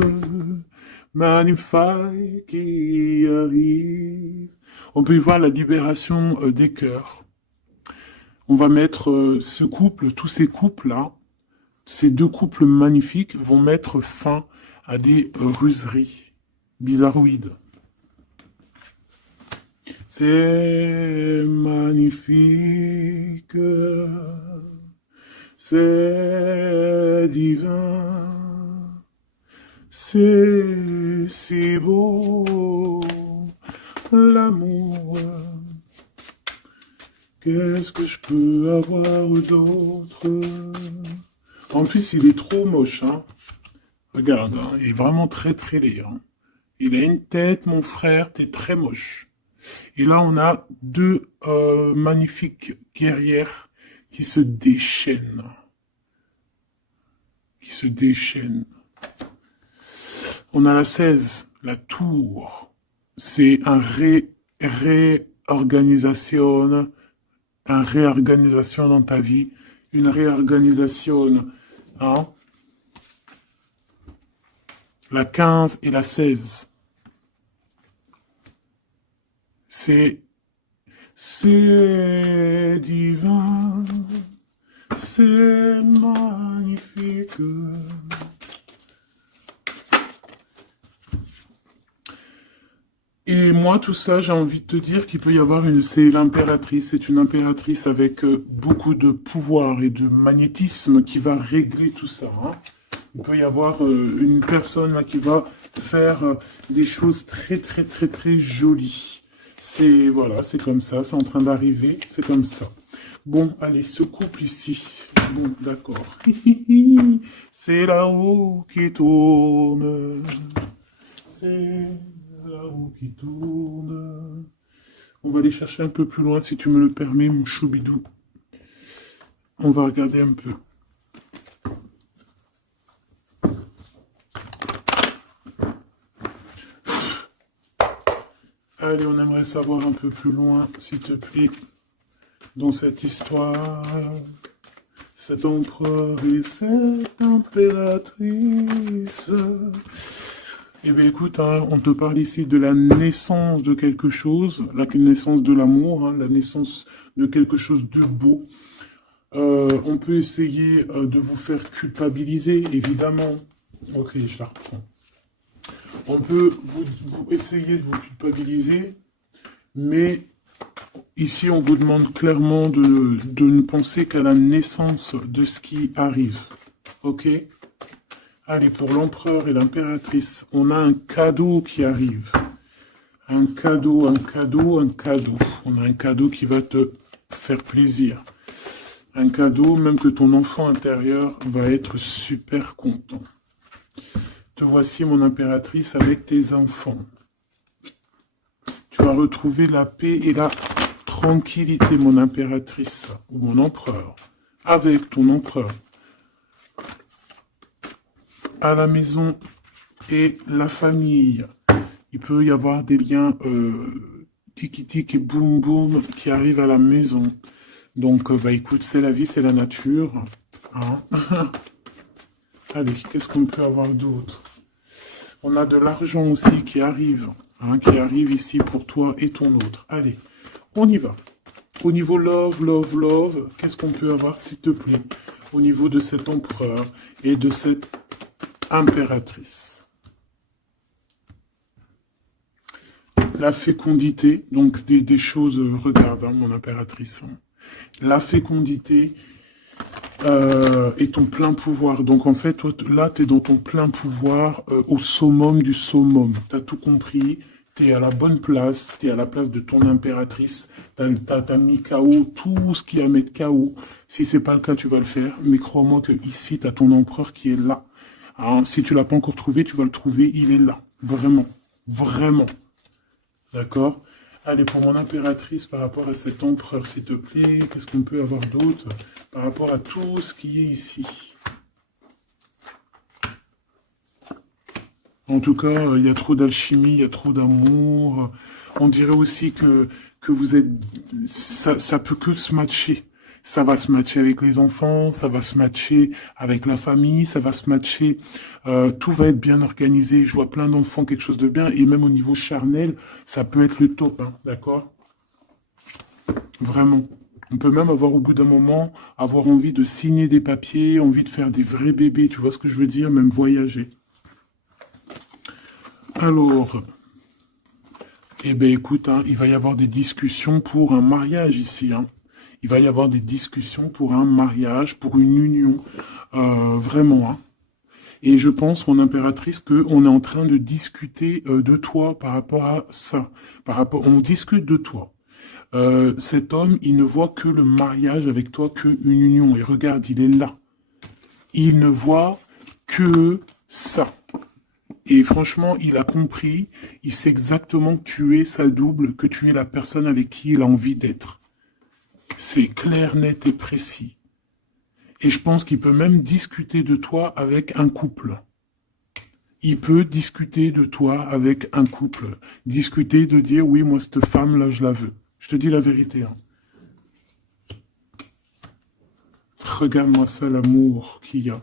Magnifiques qui arrivent. On peut y voir la libération des cœurs. On va mettre ce couple, tous ces couples-là, ces deux couples magnifiques vont mettre fin à des ruseries bizarroïdes. C'est magnifique, c'est divin, c'est si beau, l'amour. Qu'est-ce que je peux avoir d'autre? En plus, il est trop moche, hein. Regarde, hein, il est vraiment très très laid. Hein. Il a une tête, mon frère, t'es très moche. Et là, on a deux magnifiques guerrières qui se déchaînent. Qui se déchaînent. On a la 16, la tour. c'est réorganisation, un réorganisation dans ta vie, une réorganisation, hein, la 15 et la 16. C'est divin, c'est magnifique. Et moi, tout ça, j'ai envie de te dire qu'il peut y avoir c'est l'impératrice, c'est une impératrice avec beaucoup de pouvoir et de magnétisme qui va régler tout ça, hein. Il peut y avoir une personne là, qui va faire des choses très, très, très, très jolies. Voilà, c'est comme ça, c'est en train d'arriver, c'est comme ça. Bon, allez, ce couple ici. Bon, d'accord. C'est là-haut qui tourne. C'est là-haut qui tourne. On va aller chercher un peu plus loin, si tu me le permets, mon choubidou. On va regarder un peu. Allez, on aimerait savoir un peu plus loin, s'il te plaît, dans cette histoire. Cet empereur et cette impératrice. Eh bien, écoute, hein, on te parle ici de la naissance de quelque chose, la naissance de l'amour, hein, la naissance de quelque chose de beau. On peut essayer de vous faire culpabiliser, évidemment. Ok, je la reprends. On peut essayer de vous culpabiliser, mais ici, on vous demande clairement de ne penser qu'à la naissance de ce qui arrive. Ok? Allez, pour l'empereur et l'impératrice, on a un cadeau qui arrive. Un cadeau, un cadeau, un cadeau. On a un cadeau qui va te faire plaisir. Un cadeau, même que ton enfant intérieur va être super content. Te voici, mon impératrice, avec tes enfants. Tu vas retrouver la paix et la tranquillité, mon impératrice, ou mon empereur, avec ton empereur, à la maison et la famille. Il peut y avoir des liens tiki-tic et boum-boum qui arrivent à la maison. Donc, bah écoute, c'est la vie, c'est la nature. Hein. Allez, qu'est-ce qu'on peut avoir d'autre? On a de l'argent aussi qui arrive, hein, qui arrive ici pour toi et ton autre. Allez, on y va. Au niveau love, love, love, qu'est-ce qu'on peut avoir, s'il te plaît, au niveau de cet empereur et de cette impératrice? La fécondité, donc des choses, regarde, hein, mon impératrice. Hein. La fécondité et ton plein pouvoir. Donc en fait, toi, là, tu es dans ton plein pouvoir au summum du summum. Tu as tout compris, tu es à la bonne place, tu es à la place de ton impératrice. Tu as mis KO tout ce qui est à mettre KO. Si c'est pas le cas, tu vas le faire. Mais crois-moi que ici, tu as ton empereur qui est là. Hein, si tu l'as pas encore trouvé, tu vas le trouver. Il est là. Vraiment. Vraiment. D'accord? Allez, pour mon impératrice, par rapport à cet empereur, s'il te plaît, qu'est-ce qu'on peut avoir d'autre par rapport à tout ce qui est ici? En tout cas, il y a trop d'alchimie, il y a trop d'amour. On dirait aussi que vous êtes... Ça peut que se matcher. Ça va se matcher avec les enfants, ça va se matcher avec la famille, ça va se matcher... tout va être bien organisé. Je vois plein d'enfants, quelque chose de bien. Et même au niveau charnel, ça peut être le top, hein, d'accord? Vraiment. On peut même avoir au bout d'un moment, avoir envie de signer des papiers, envie de faire des vrais bébés, tu vois ce que je veux dire? Même voyager. Alors, eh bien écoute, hein, il va y avoir des discussions pour un mariage ici. Hein. Il va y avoir des discussions pour un mariage, pour une union. Vraiment. Hein. Et je pense, mon impératrice, qu'on est en train de discuter de toi par rapport à ça. On discute de toi. Cet homme, il ne voit que le mariage avec toi, qu'une union. Et regarde, il est là. Il ne voit que ça. Et franchement, il a compris, il sait exactement que tu es sa double, que tu es la personne avec qui il a envie d'être. C'est clair, net et précis. Et je pense qu'il peut même discuter de toi avec un couple. il peut discuter de toi avec un couple. Discuter de dire, oui, moi, cette femme-là, je la veux. Je te dis la vérité. Hein. Regarde-moi ça, l'amour qu'il y a.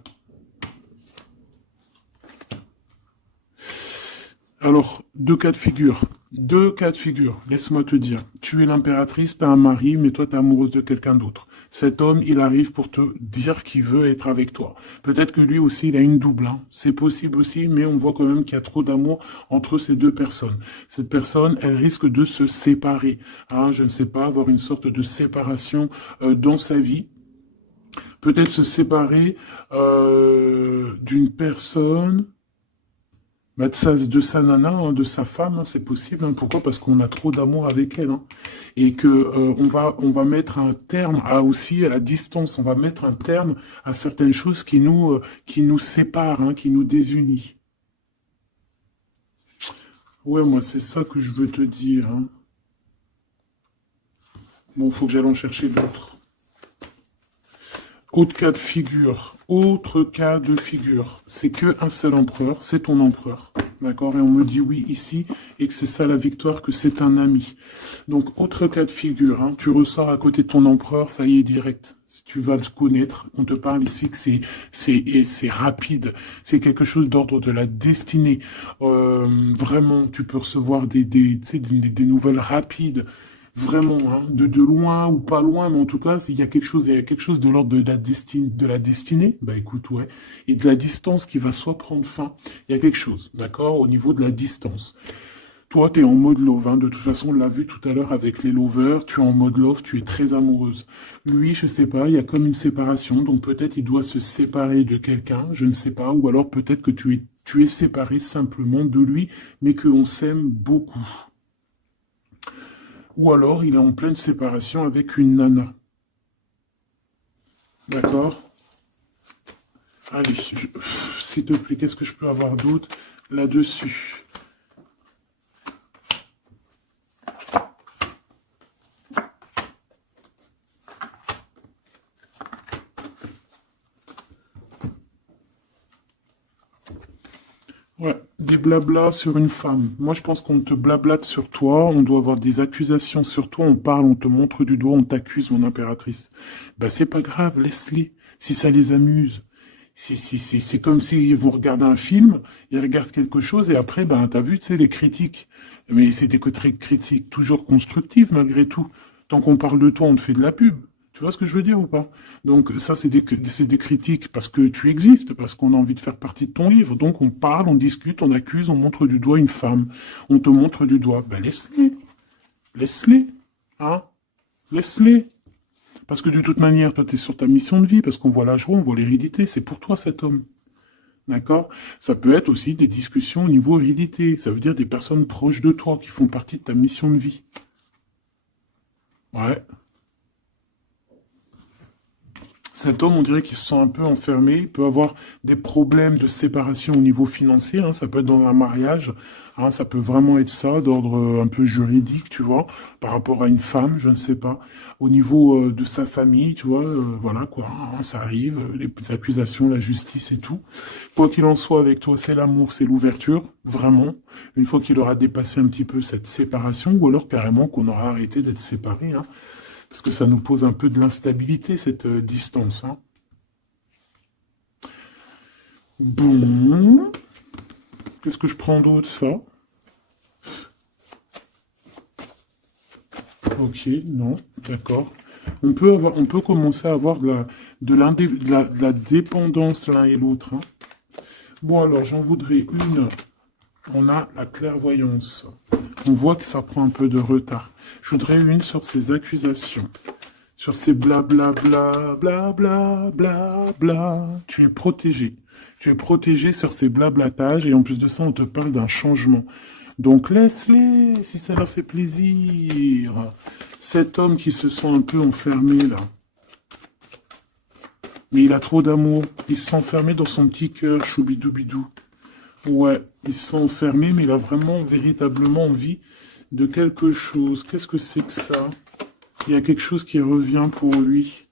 Alors, deux cas de figure. Deux cas de figure. Laisse-moi te dire. Tu es l'impératrice, tu as un mari, mais toi, tu es amoureuse de quelqu'un d'autre. Cet homme, il arrive pour te dire qu'il veut être avec toi. Peut-être que lui aussi, il a une double. Hein. C'est possible aussi, mais on voit quand même qu'il y a trop d'amour entre ces deux personnes. Cette personne, elle risque de se séparer. Hein, je ne sais pas, avoir une sorte de séparation dans sa vie. Peut-être se séparer d'une personne, bah, de sa nana, hein, de sa femme, hein, c'est possible. Hein. Pourquoi? Parce qu'on a trop d'amour avec elle. Hein. Et que on va mettre un terme à aussi à la distance. On va mettre un terme à certaines choses qui nous séparent, hein, qui nous désunissent. Ouais, moi, c'est ça que je veux te dire. Hein. Bon, faut que j'aille en chercher d'autres. Autre cas de figure, c'est que un seul empereur, c'est ton empereur, d'accord? Et on me dit oui ici, et que c'est ça la victoire, que c'est un ami. Donc, autre cas de figure, hein, tu ressors à côté de ton empereur, ça y est, direct. Si tu vas le connaître, on te parle ici que c'est rapide, c'est quelque chose d'ordre de la destinée. Vraiment, tu peux recevoir tu sais, des nouvelles rapides. Vraiment, hein, de loin ou pas loin, mais en tout cas, il y a quelque chose de l'ordre de la destinée, bah écoute, ouais, et de la distance qui va soit prendre fin, il y a quelque chose, d'accord, au niveau de la distance. Toi, tu es en mode love, hein, de toute façon, on l'a vu tout à l'heure avec les lovers, tu es en mode love, tu es très amoureuse. Lui, je sais pas, il y a comme une séparation, donc peut-être il doit se séparer de quelqu'un, je ne sais pas, ou alors peut-être que tu es séparé simplement de lui, mais qu'on s'aime beaucoup. Ou alors il est en pleine séparation avec une nana. D'accord? Allez, s'il te plaît, qu'est-ce que je peux avoir d'autre là-dessus? Ouais, des blablas sur une femme. Moi, je pense qu'on te blablate sur toi, on doit avoir des accusations sur toi, on parle, on te montre du doigt, on t'accuse, mon impératrice. Bah, c'est pas grave, laisse-les, si ça les amuse. C'est comme s'ils vont regarder un film, ils regardent quelque chose et après, ben, t'as vu, tu sais, les critiques. Mais c'est des critiques toujours constructives malgré tout. Tant qu'on parle de toi, on te fait de la pub. Tu vois ce que je veux dire ou pas? Donc ça, c'est des critiques parce que tu existes, parce qu'on a envie de faire partie de ton livre. Donc on parle, on discute, on accuse, on montre du doigt une femme. On te montre du doigt. Ben laisse-les. Laisse-les. Hein? Laisse-les. Parce que de toute manière, toi, tu es sur ta mission de vie, parce qu'on voit la joie, on voit l'hérédité. C'est pour toi cet homme. D'accord? Ça peut être aussi des discussions au niveau hérédité. Ça veut dire des personnes proches de toi qui font partie de ta mission de vie. Ouais. Cet homme, on dirait qu'il se sent un peu enfermé, il peut avoir des problèmes de séparation au niveau financier, hein, ça peut être dans un mariage, hein, ça peut vraiment être ça, d'ordre un peu juridique, tu vois, par rapport à une femme, je ne sais pas. Au niveau de sa famille, tu vois, voilà quoi, hein, ça arrive, les accusations, la justice et tout. Quoi qu'il en soit, avec toi, c'est l'amour, c'est l'ouverture, vraiment. Une fois qu'il aura dépassé un petit peu cette séparation, ou alors carrément qu'on aura arrêté d'être séparés, hein. Parce que ça nous pose un peu de l'instabilité, cette distance. Hein. Bon. Qu'est-ce que je prends d'autre, ça? Ok, non, d'accord. On peut commencer à avoir de la dépendance l'un et l'autre. Hein. Bon, alors, j'en voudrais une. On a la clairvoyance. On voit que ça prend un peu de retard. Je voudrais une sur ces accusations. Sur ces blablabla, blablabla, bla. Tu es protégé. Tu es protégé sur ces blablatages et en plus de ça, on te parle d'un changement. Donc laisse-les si ça leur fait plaisir. Cet homme qui se sent un peu enfermé là. Mais il a trop d'amour. Il se sent enfermé dans son petit cœur, choubidoubidou. Ouais, il se sent enfermé, mais il a vraiment, véritablement envie de quelque chose. Qu'est-ce que c'est que ça? Il y a quelque chose qui revient pour lui.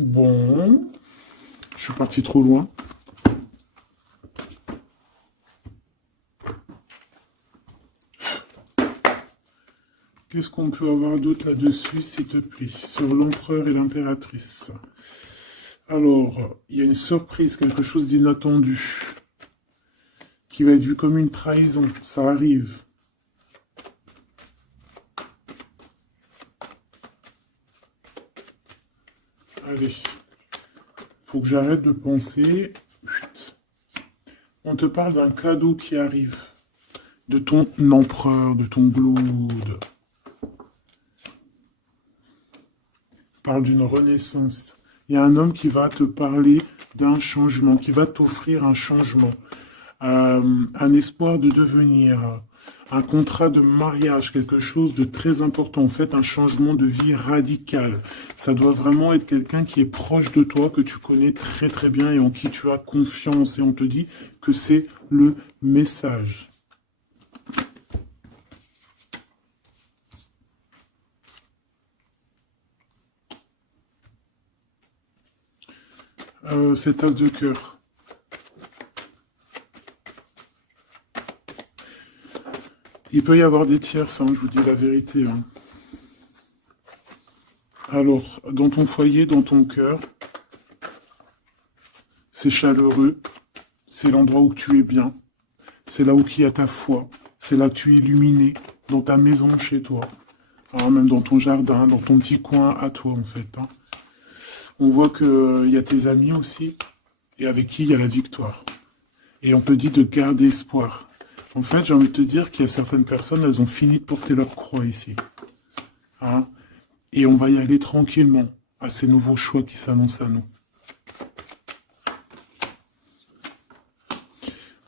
Bon, je suis parti trop loin. Qu'est-ce qu'on peut avoir d'autre là-dessus, s'il te plaît, sur l'empereur et l'impératrice? Alors, il y a une surprise, quelque chose d'inattendu, qui va être vu comme une trahison. Ça arrive. Allez, faut que j'arrête de penser. On te parle d'un cadeau qui arrive, de ton empereur, de ton blood. Parle d'une renaissance. Il y a un homme qui va te parler d'un changement, qui va t'offrir un changement, un espoir de devenir, un contrat de mariage, quelque chose de très important, en fait, un changement de vie radical. Ça doit vraiment être quelqu'un qui est proche de toi, que tu connais très très bien et en qui tu as confiance. Et on te dit que c'est le message. Cet as de cœur. Il peut y avoir des tierces, hein, je vous dis la vérité. Hein. Alors, dans ton foyer, dans ton cœur, c'est chaleureux, c'est l'endroit où tu es bien, c'est là où il y a ta foi, c'est là que tu es illuminé, dans ta maison, chez toi, hein, même dans ton jardin, dans ton petit coin à toi, en fait. Hein. On voit qu'il y a tes amis aussi, et avec qui il y a la victoire. Et on te dit de garder espoir. En fait, j'ai envie de te dire qu'il y a certaines personnes, elles ont fini de porter leur croix ici. Hein, et on va y aller tranquillement à ces nouveaux choix qui s'annoncent à nous.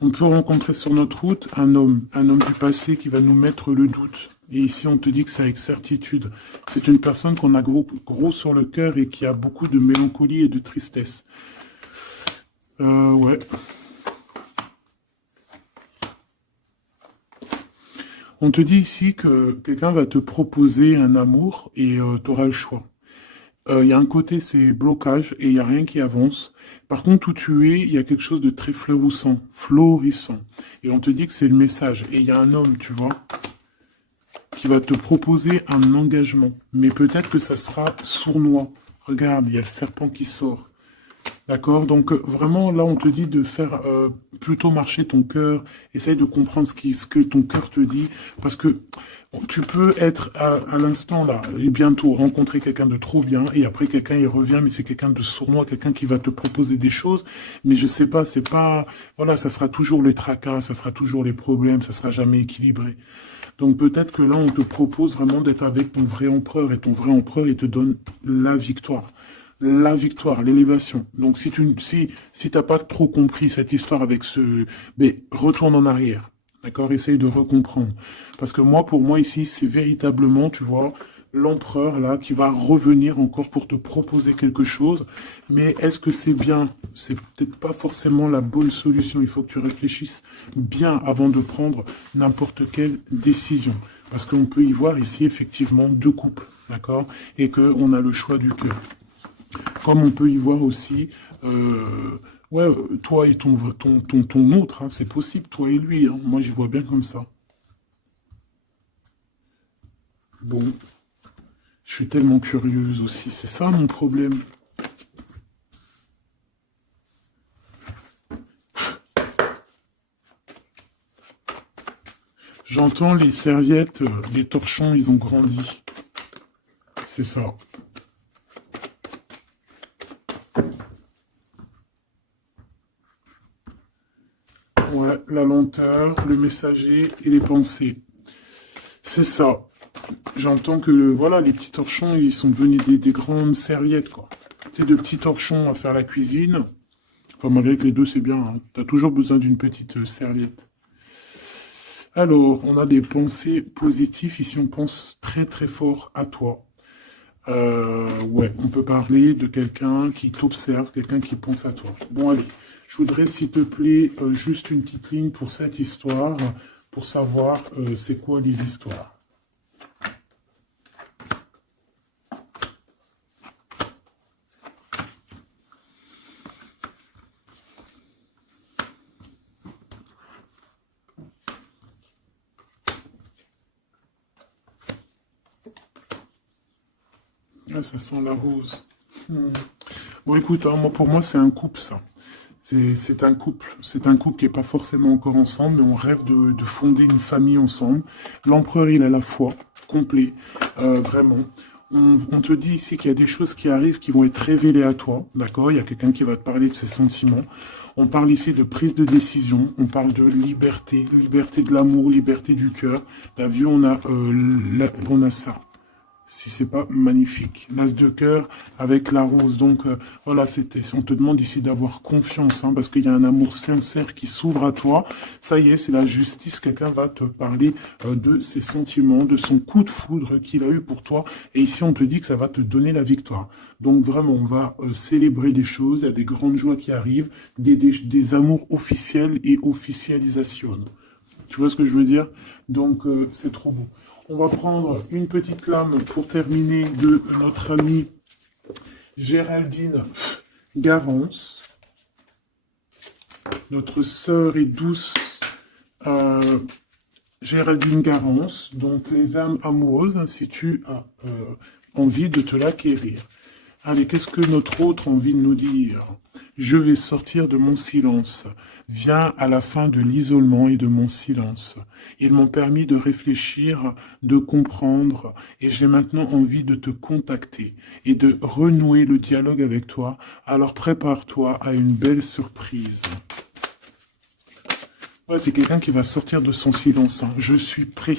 On peut rencontrer sur notre route un homme du passé qui va nous mettre le doute. Et ici, on te dit que c'est avec certitude. C'est une personne qu'on a gros sur le cœur et qui a beaucoup de mélancolie et de tristesse. Ouais. On te dit ici que quelqu'un va te proposer un amour et tu auras le choix. Il y a un côté, c'est blocage et il n'y a rien qui avance. Par contre, où tu es, il y a quelque chose de très florissant. Et on te dit que c'est le message. Et il y a un homme, tu vois, qui va te proposer un engagement. Mais peut-être que ça sera sournois. Regarde, il y a le serpent qui sort. D'accord? Donc vraiment, là, on te dit de faire plutôt marcher ton cœur. Essaye de comprendre ce que ton cœur te dit. Parce que tu peux être à l'instant là, et bientôt rencontrer quelqu'un de trop bien, et après quelqu'un il revient, mais c'est quelqu'un de sournois, quelqu'un qui va te proposer des choses, mais je sais pas, c'est pas... Voilà, ça sera toujours les tracas, ça sera toujours les problèmes, ça sera jamais équilibré. Donc peut-être que là, on te propose vraiment d'être avec ton vrai empereur, et ton vrai empereur, il te donne la victoire. La victoire, l'élévation. Donc si t'as pas trop compris cette histoire avec ce... Mais retourne en arrière. D'accord? Essaye de recomprendre. Parce que moi, pour moi, ici, c'est véritablement, tu vois, l'empereur, là, qui va revenir encore pour te proposer quelque chose. Mais est-ce que c'est bien? C'est peut-être pas forcément la bonne solution. Il faut que tu réfléchisses bien avant de prendre n'importe quelle décision. Parce qu'on peut y voir ici, effectivement, deux couples. D'accord? Et qu'on a le choix du cœur. Comme on peut y voir aussi... ouais, toi et ton autre, hein, c'est possible, toi et lui. Hein. Moi, j'y vois bien comme ça. Bon, je suis tellement curieuse aussi. C'est ça mon problème. J'entends les serviettes, les torchons, ils ont grandi. C'est ça. Ouais, la lenteur, le messager et les pensées. C'est ça. J'entends que, voilà, les petits torchons, ils sont devenus des grandes serviettes, quoi. Tu sais, de petits torchons à faire la cuisine. Enfin, malgré que les deux, c'est bien. Hein. Tu as toujours besoin d'une petite serviette. Alors, on a des pensées positives. Ici, on pense très, très fort à toi. Ouais, on peut parler de quelqu'un qui t'observe, quelqu'un qui pense à toi. Bon, allez, je voudrais, s'il te plaît, juste une petite ligne pour cette histoire, pour savoir c'est quoi les histoires. Ah, ça sent la rose. Hmm. Bon, écoute, hein, moi, pour moi, c'est un couple, ça. C'est un couple. C'est un couple qui n'est pas forcément encore ensemble, mais on rêve de fonder une famille ensemble. L'empereur, il a la foi, complet, vraiment. On te dit ici qu'il y a des choses qui arrivent qui vont être révélées à toi, d'accord? Il y a quelqu'un qui va te parler de ses sentiments. On parle ici de prise de décision, on parle de liberté, liberté de l'amour, liberté du cœur. T'as vu, on a ça. Si c'est pas magnifique. L'as de cœur avec la rose. Donc voilà, on te demande ici d'avoir confiance, hein, parce qu'il y a un amour sincère qui s'ouvre à toi. Ça y est, c'est la justice. Quelqu'un va te parler de ses sentiments, de son coup de foudre qu'il a eu pour toi. Et ici, on te dit que ça va te donner la victoire. Donc vraiment, on va célébrer des choses. Il y a des grandes joies qui arrivent, des amours officiels et officialisation. Tu vois ce que je veux dire? Donc, c'est trop beau. On va prendre une petite lame pour terminer de notre amie Géraldine Garance, notre sœur et douce Géraldine Garance. Donc, les âmes amoureuses, hein, si tu as envie de te l'acquérir. Allez, qu'est-ce que notre autre a envie de nous dire? Je vais sortir de mon silence. Viens à la fin de l'isolement et de mon silence. Ils m'ont permis de réfléchir, de comprendre, et j'ai maintenant envie de te contacter et de renouer le dialogue avec toi. Alors prépare-toi à une belle surprise. Ouais, c'est quelqu'un qui va sortir de son silence, hein. Je suis prêt.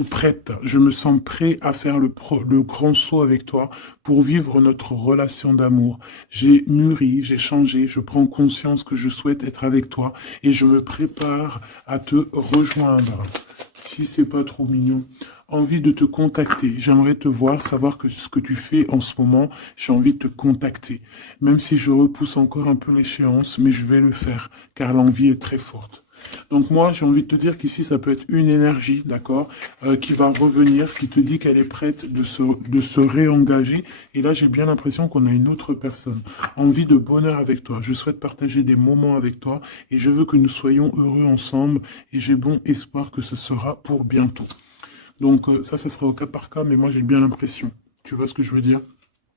Ou prête, je me sens prêt à faire le grand saut avec toi pour vivre notre relation d'amour. J'ai mûri, j'ai changé, je prends conscience que je souhaite être avec toi et je me prépare à te rejoindre. Si c'est pas trop mignon, envie de te contacter. J'aimerais te voir, savoir que ce que tu fais en ce moment, j'ai envie de te contacter. Même si je repousse encore un peu l'échéance, mais je vais le faire car l'envie est très forte. Donc moi, j'ai envie de te dire qu'ici, ça peut être une énergie, d'accord, qui va revenir, qui te dit qu'elle est prête de se réengager. Et là, j'ai bien l'impression qu'on a une autre personne. Envie de bonheur avec toi. Je souhaite partager des moments avec toi et je veux que nous soyons heureux ensemble. Et j'ai bon espoir que ce sera pour bientôt. Donc ça sera au cas par cas, mais moi, j'ai bien l'impression. Tu vois ce que je veux dire?